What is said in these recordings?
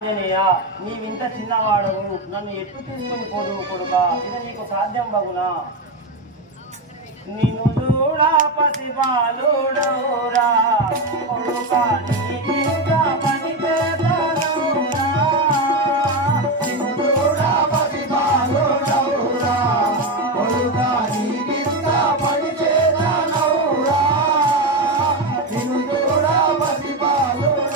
నీవింత చిన్నవాడవు నన్ను ఎట్టు తీసుకొని పోదు కొడుకా ఇది నీకు సాధ్యం బగునా నిన్ను చూడా పసిబాలుడవురా కొడుకా నీకింత పని చేతనవురా నిన్ను చూడా పసిబాలుడవురా కొడుకా నీకింత పని చేతనవురా నిన్ను చూడా పసిబాలుడవురా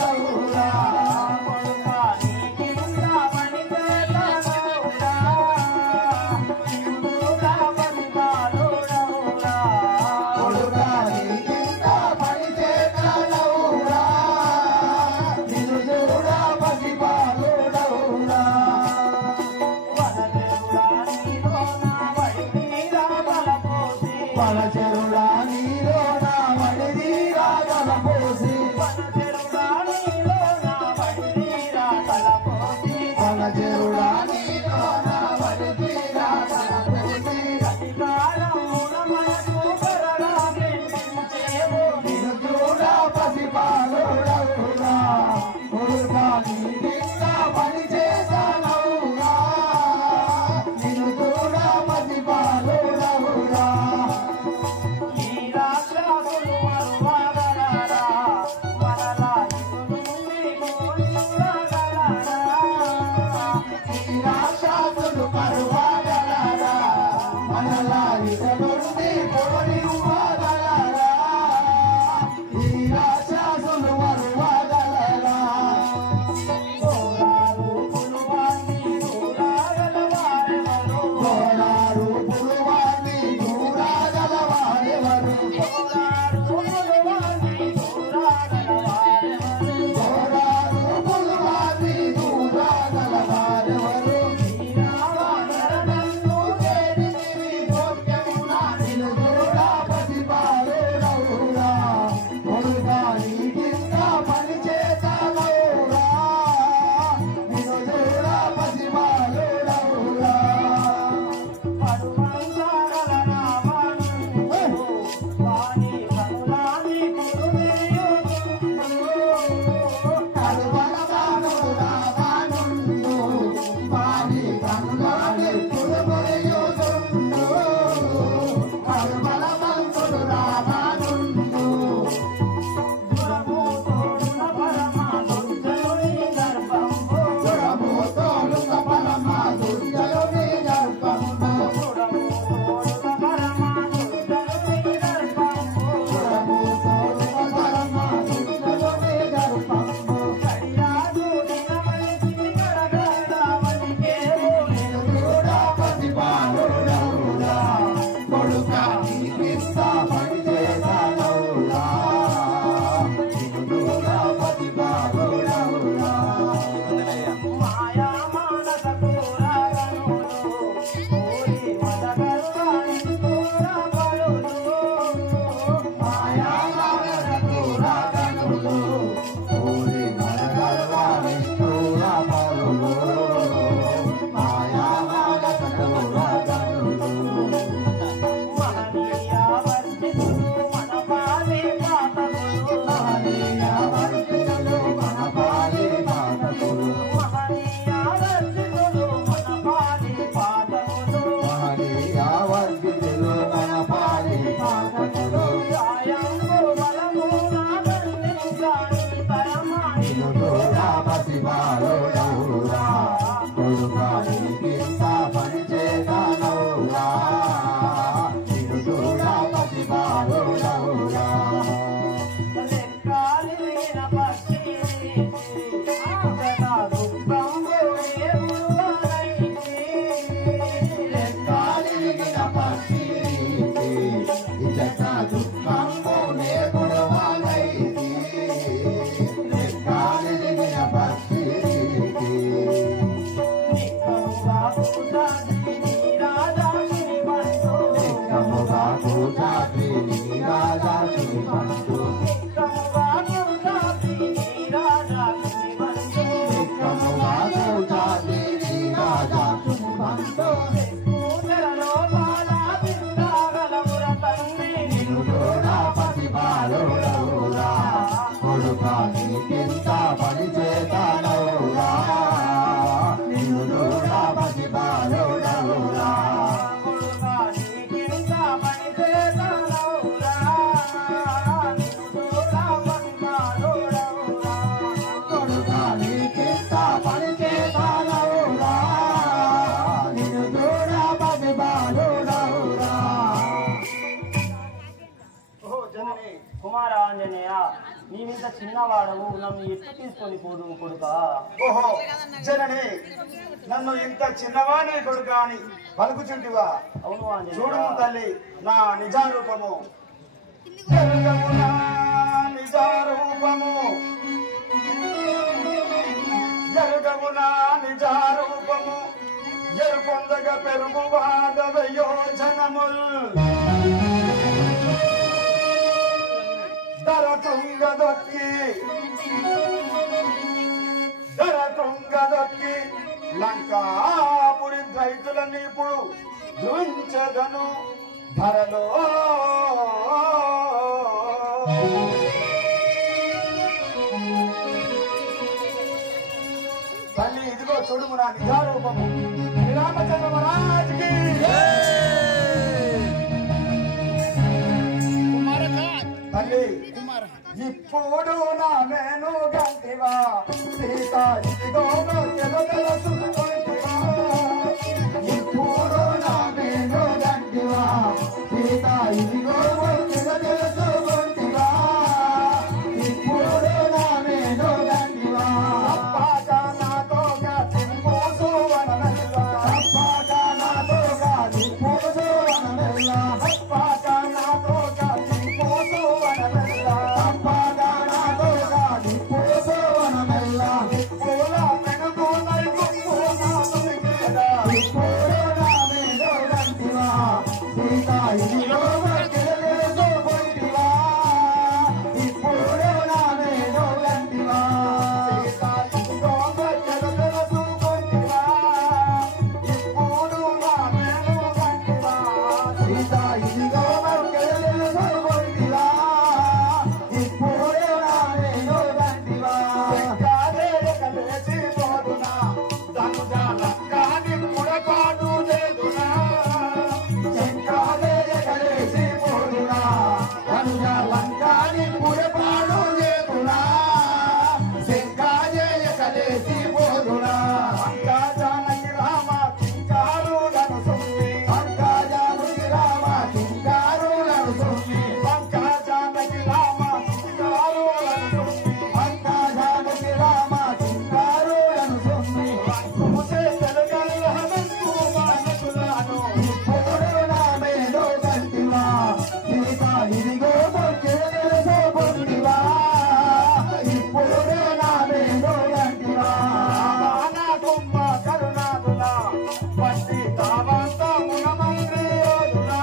చిన్నవాడవు నన్ను ఎట్టు తీసుకొని పోదు కొడుక. ఓహో జనని, నన్ను ఇంత చిన్నవాణి కొడుక అని పలుకుచుంటివా? అవును ఆంజనేయ. చూడము తల్లి నా నిజారూపము, ఎరుగము నా నిజారూపము, ఎరుగము నా నిజారూపము, ఎరుపొందగా పెరుగు వాడవయో జనముల్ ధర తుంగదొక్కి లంకాపురి రైతులని ఇప్పుడు ధ్రువించదను ధరలో. తల్లి ఇదిగో చూడుము నా నిజారూపము. శ్రీరామచంద్ర మహారాజుకి తల్లి ఇప్పుడు నా మేను గంటివా సీత ఇదిగో తెలుసుకుంటివా. ఇప్పుడు నా మేను గంటివా సీత ఇదిగో తెలుసుకుంటివా. ఇప్పుడు నా మేను గంటివా అప్పాక నాతో తింపూసు వనమెల్లా, అప్పాక నాతో తింపూసు వనమెల్లా, అప్పాక నాతో తింపూసు వనమెల్లా, అప్పాక నాతో తింపూసు వనమెల్లా. పూల పెనుగు నైగుప్పు నాదునికేదా, ఇప్పుడు నా మేను గంటివా సీత ఇదిగో తెలుసుకుంటివా. ఇప్పుడు నా మేను గంటివా సీత ఇదిగో తెలుసుకుంటివా. ఇప్పుడు నా మేను గంటివా సీత ఇదిగో తెలుసుకుంటివా. ఇప్పుడు నా మేను గంటివా కలిసి పోదునా లంకాని పుడపాటు చేదునా, కలిసి పోదునా లంకాని పుడపాటు చేదునా, కలిసి పోదునా. అంకాజానకి రామ కింకారులను సుమ్మి, అంకాజానకి రామ కింకారులను సుమ్మి, అంకాజానకి రామ కింకారులను సుమ్మి, అంకాజానకి రామ కింకారులను సుమ్మి. చూసే తెలుగల్లహనంకు మానసులాను ఇప్పుడు నా మేను గంటివా సీత ఇదిగో తెలుసుకుంటివా. ఇప్పుడు నా మేను గంటివా నా కుమ్మ కరుణాదులా పట్టి తావంత మునమంత్రి యోధులా,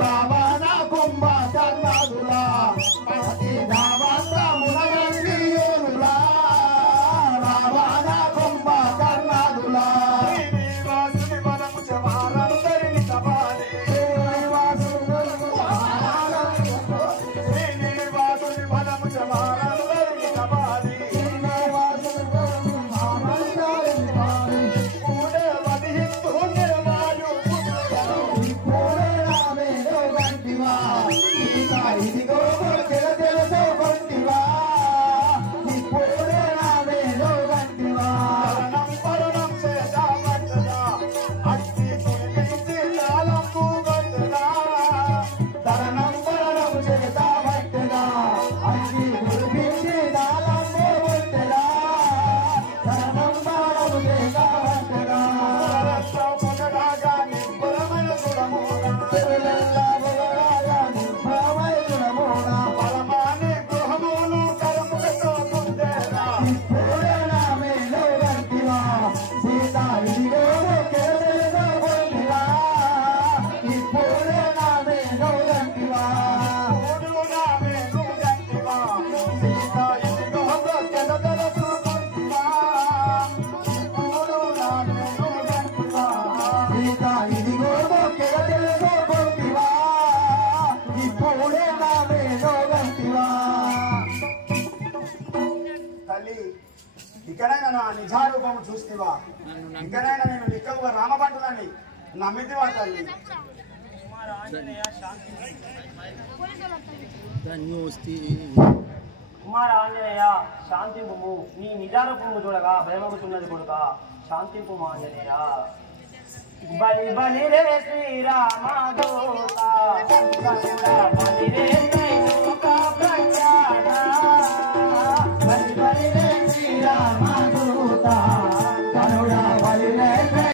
రావణ కుంభ కరుణాదులా పట్టి తావంత మునమంత్రి యోధులా, రావణ కుంభ కరుణాదులా. శ్రీనివాసుని వనము చవారందరిని సవాలి, శ్రీనివాసుని వనము చవారందరిని సవాలి, పూడే వధిస్తూనే వాయు పుత్రులను. ఇప్పుడు నా మేను గంటివా సీత ఇదిగో తెలుసుకుంటివా. ఇప్పుడు నా మేను గంటివా పరణం చేసావట్టదా, అగ్ని కురిపించి తాళంపు గట్టదా, తరణం పరణం చేసావట్టదా, అగ్ని కురిపించి తాళంపు గట్టదా, తరణం పరణం చేసావట్టదా. పొగడాగా నిబ్బరమైన గుణమోనా, తిరులెల్లా పొగడాగా నిబ్బరమైన గుణమోనా, బలమాని గృహములు కరములతో ముందేరా. ఇప్పుడు నా మేను గంటివా సీత ఇదిగో తెలుసుకుంటివా. ఇప్పుడు నా మేను గంటివా, ఇప్పుడు నా మేను గంటివా సీత ఇదిగో తెలుసుకుంటివా. ఇప్పుడు నా మేను గంటివా సీత ఇదిగో తెలుసుకుంటివా. ఇప్పుడు నా మేను గంటివా. తల్లి ఇక్కడైనా నా నిజారూపము చూస్తేవా, ఇక్కడైనా నేను నిక్కముగా రామభట్టులని నమ్మితివా తల్లి? కుమార ఆంజనేయ శాంతింపు, నీ నిజారూపము చూడగా భయమగుతున్నది కొడుక. శాంతింపు ఆంజనేయ. బలి బలి రే శ్రీరామ దూత, బలి రే శ్రీరామ